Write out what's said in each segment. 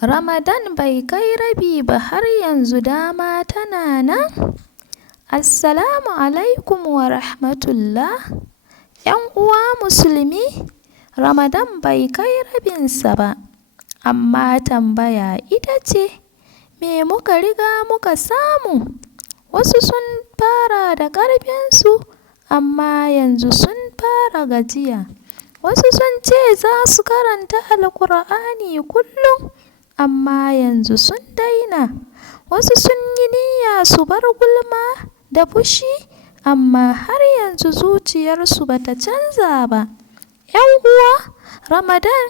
Ramadan bai kai rabi ba har yanzu dama tana nan. Assalamu alaikum wa rahmatullah. 'Yan uwa musulmi, Ramadan bai kai rabinsa ba, amma tambaya ita ce, me muka riga muka samu? Wasu sun fara da ƙarfinsu, amma yanzu sun fara gajiya. Wasu sun ce za su karanta Alƙur'ani kullum, amma yanzu sun daina. Wasu sun yi niyya su bar gulma da fushi, amma har yanzu zuciyarsu ba ta canza ba. 'Yan uwa, Ramadan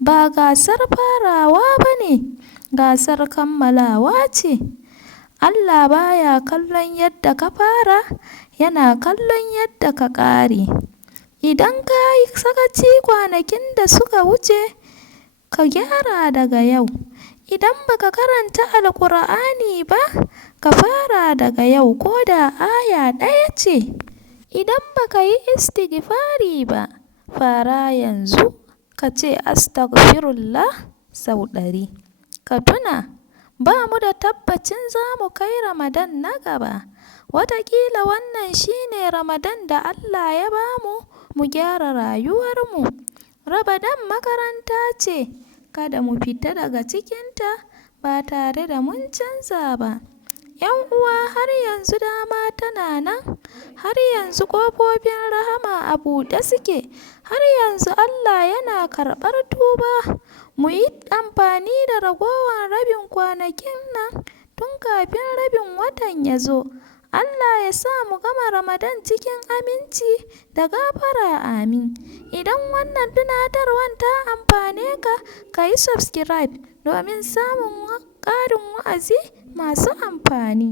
ba gasar farawa ba ne, gasar kammalawa ce. Allah baya kallon yadda ka fara, yana kallon yadda ka ƙare. Idan ka yi sakaci kwanakin da suka wuce, ka gyara daga yau. Idan baka karanta Alƙur'ani ba, ka fara daga yau ko da aya ɗaya ce. Idan baka yi istighfari ba, fara yanzu ka ce astaghfirullah sau 100. Ka tuna, ba mu da tabbacin za mu kai Ramadan na gaba. Wataƙila wannan shine Ramadan da Allah ya bamu mu gyara rayuwarmu. Ramadan makaranta ce, kada mu fita daga cikinta ba tare da mun canza ba. 'Yan uwa, har yanzu dama tana nan, har yanzu ƙofofin rahama a buɗe suke, har yanzu Allah yana karɓar tuba. Mu yi amfani da ragowar rabin kwanakin nan tun kafin rabin watan ya zo. Allah ya sa mu gama Ramadan cikin aminci da gafara, amin. Idan wannan tunatarwar ta amfane ka, ka yi subscribe domin samun ƙarin wa'azi masu amfani.